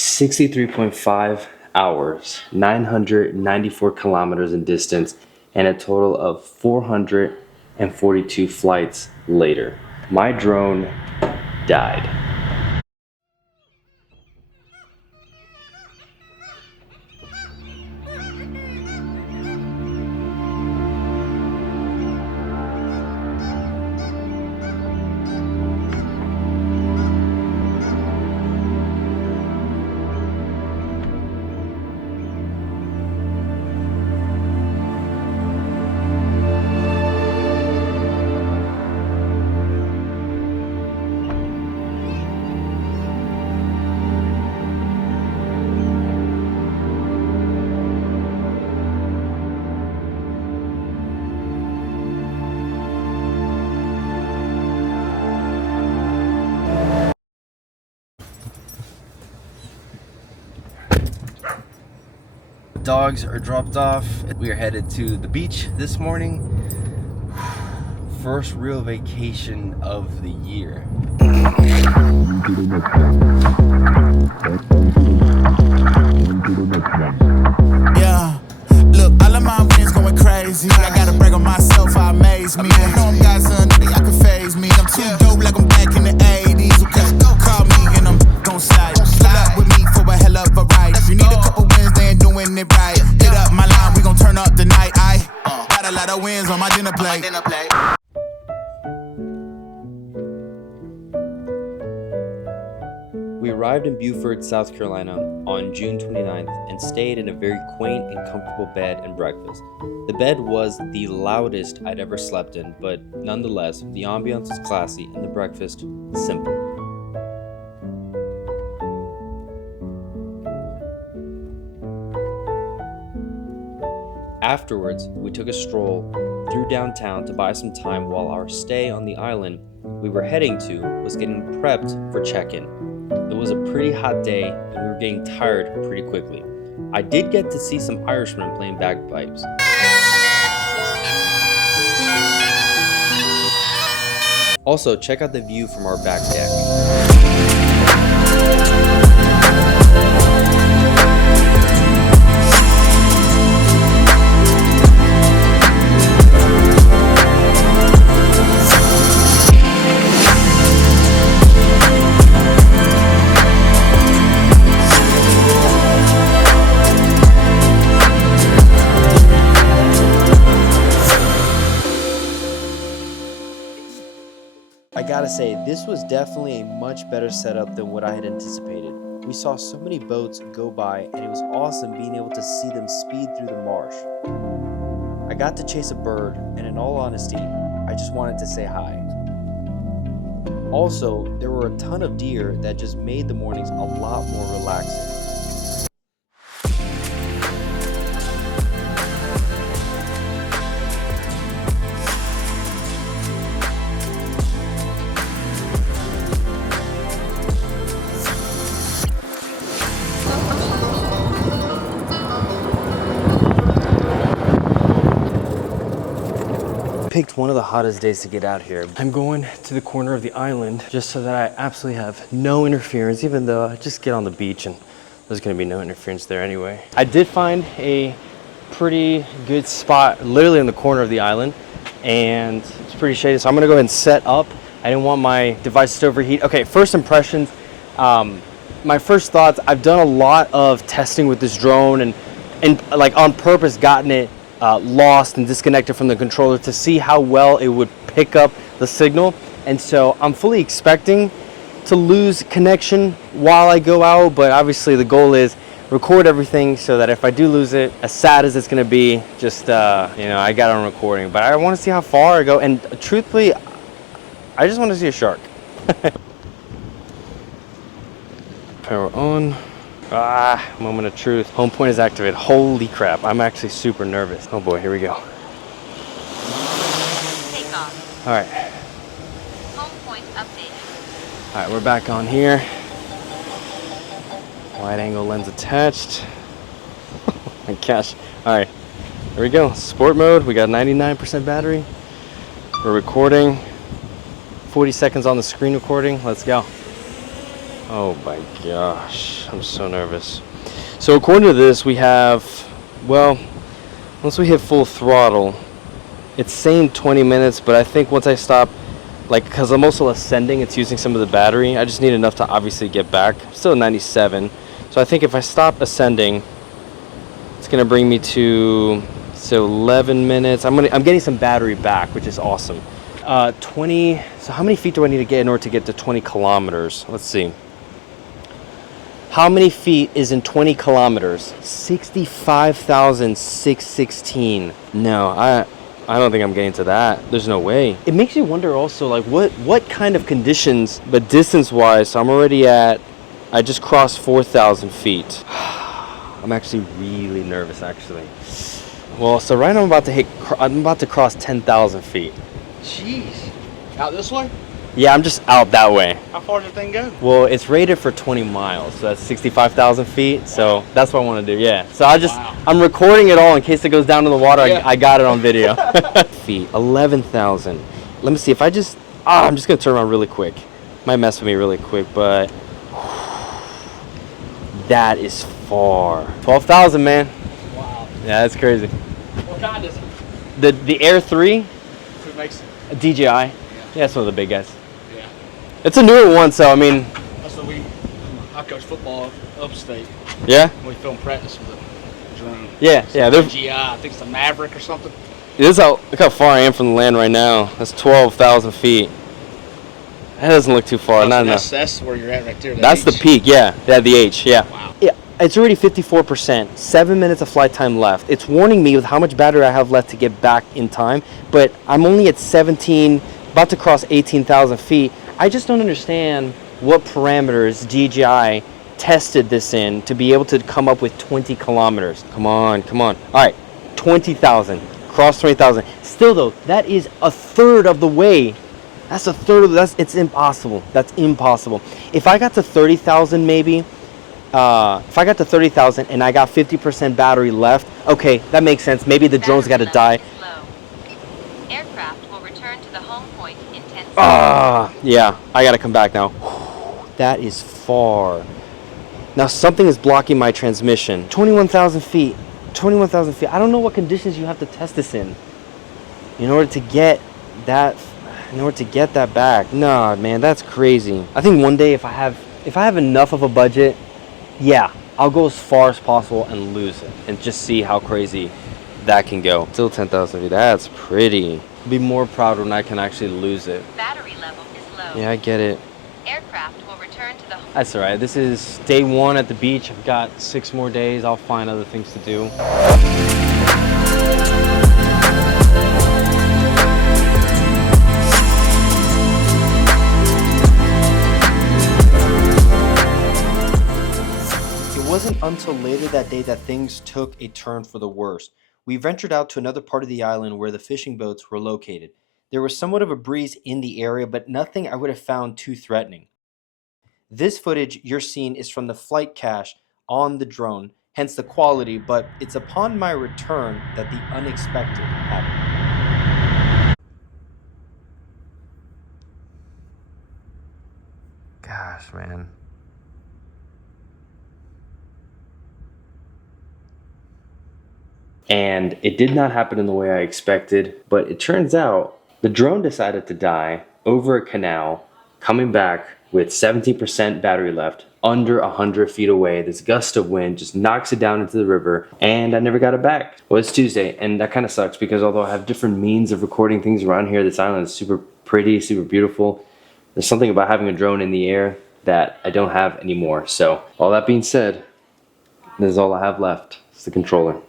63.5 hours, 994 kilometers in distance, and a total of 442 flights later, my drone died. Dogs are dropped off. We are headed to the beach this morning. First real vacation of the year. Yeah, look, all of my wins going crazy. I gotta brag on myself, I amaze me. I know I'm got something that can phase me. I'm too dope like I'm back in the 80s. Okay, call me and I'm gon' slide. Pull up with me for a hell of a ride. You need a couple wins, they ain't doing it right. Hit up my line, we gon' turn up the night. I got a lot of wins on my dinner plate. We arrived in Beaufort, South Carolina on June 29th and stayed in a very quaint and comfortable bed and breakfast. The bed was the loudest I'd ever slept in, but nonetheless, the ambiance was classy and the breakfast simple. Afterwards, we took a stroll through downtown to buy some time while our stay on the island we were heading to was getting prepped for check-in. It was a pretty hot day and we were getting tired pretty quickly. I did get to see some Irishmen playing bagpipes. Also, check out the view from our back deck. I gotta say, this was definitely a much better setup than what I had anticipated. We saw so many boats go by and it was awesome being able to see them speed through the marsh. I got to chase a bird and in all honesty, I just wanted to say hi. Also, there were a ton of deer that just made the mornings a lot more relaxing. Picked one of the hottest days to get out here. I'm going to the corner of the island just so that I absolutely have no interference, even though I just get on the beach and there's gonna be no interference there anyway. I did find a pretty good spot literally in the corner of the island and it's pretty shady, so I'm gonna go ahead and set up. I didn't want my devices to overheat. Okay, first impressions. My first thoughts, I've done a lot of testing with this drone and like on purpose gotten it lost and disconnected from the controller to see how well it would pick up the signal. And so I'm fully expecting to lose connection while I go out, but obviously the goal is record everything so that if I do lose it, as sad as it's gonna be, just I got it on recording. But I want to see how far I go, and truthfully, I just want to see a shark. Power on. Moment of truth. Home point is activated. Holy crap, I'm actually super nervous. Oh boy, here we go. Take off. All right. Home point updated. All right, we're back on here. Wide angle lens attached. Oh my gosh. All right, here we go. Sport mode, we got 99% battery. We're recording. 40 seconds on the screen recording. Let's go. Oh my gosh, I'm so nervous. So according to this, we have, well, once we hit full throttle, it's saying 20 minutes, but I think once I stop, like, because I'm also ascending, it's using some of the battery. I just need enough to obviously get back. I'm still at 97. So I think if I stop ascending, it's gonna bring me to, so 11 minutes. I'm getting some battery back, which is awesome. 20, so how many feet do I need to get in order to get to 20 kilometers? Let's see. How many feet is in 20 kilometers? 65,616. No, I don't think I'm getting to that. There's no way. It makes you wonder also, like, what kind of conditions, but distance-wise, so I'm already at, I just crossed 4,000 feet. I'm actually really nervous, actually. Well, so right now I'm about to cross 10,000 feet. Jeez. Out this way? Yeah, I'm just out that way. How far does the thing go? Well, it's rated for 20 miles, so that's 65,000 feet. So that's what I want to do. Yeah. So I'm recording it all in case it goes down to the water. Yeah. I got it on video. Feet, 11,000. Let me see if I just. I'm just gonna turn around really quick. Might mess with me really quick, but that is far. 12,000, man. Wow. Yeah, that's crazy. What kind is it? The Air 3. Who makes it? DJI. Yeah, it's one of the big guys. Yeah. It's a newer one, so I mean. That's what I coach football upstate. Yeah. We film practice with a drone. Yeah, yeah. They're DJI, I think it's a Maverick or something. Look how far I am from the land right now. That's 12,000 feet. That doesn't look too far. Not enough. That's where you're at right there. That's the peak. Yeah, the H. Yeah. Wow. Yeah. It's already 54%. 7 minutes of flight time left. It's warning me with how much battery I have left to get back in time. But I'm only at 17, about to cross 18,000 feet. I just don't understand what parameters DJI tested this in to be able to come up with 20 kilometers. Come on, come on. All right, 20,000. Cross 20,000. Still though, that is a third of the way. That's a third of it's impossible. That's impossible. If I got to 30,000 maybe, if I got to 30,000 and I got 50% battery left, okay, that makes sense. Maybe the drone's got to die. Aircraft will return to the home point in 10 seconds. Yeah, I got to come back now. That is far. Now something is blocking my transmission. 21,000 feet. 21,000 feet. I don't know what conditions you have to test this in order to get that back. Nah, man, that's crazy. I think one day if I have enough of a budget, yeah, I'll go as far as possible and lose it and just see how crazy that can go. Still 10,000 feet. That's pretty. I'll be more proud when I can actually lose it. Battery level is low. Yeah, I get it. Aircraft will return to the home. That's all right. This is day 1 at the beach. I've got 6 more days. I'll find other things to do. It wasn't until later that day that things took a turn for the worse. We ventured out to another part of the island where the fishing boats were located. There was somewhat of a breeze in the area, but nothing I would have found too threatening. This footage you're seeing is from the flight cache on the drone, hence the quality, but it's upon my return that the unexpected happened. Gosh, man. And it did not happen in the way I expected, but it turns out the drone decided to die over a canal, coming back with 17% battery left, under 100 feet away. This gust of wind just knocks it down into the river, and I never got it back. Well, it's Tuesday, and that kind of sucks because although I have different means of recording things around here, this island is super pretty, super beautiful. There's something about having a drone in the air that I don't have anymore. So, all that being said, this is all I have left. It's the controller.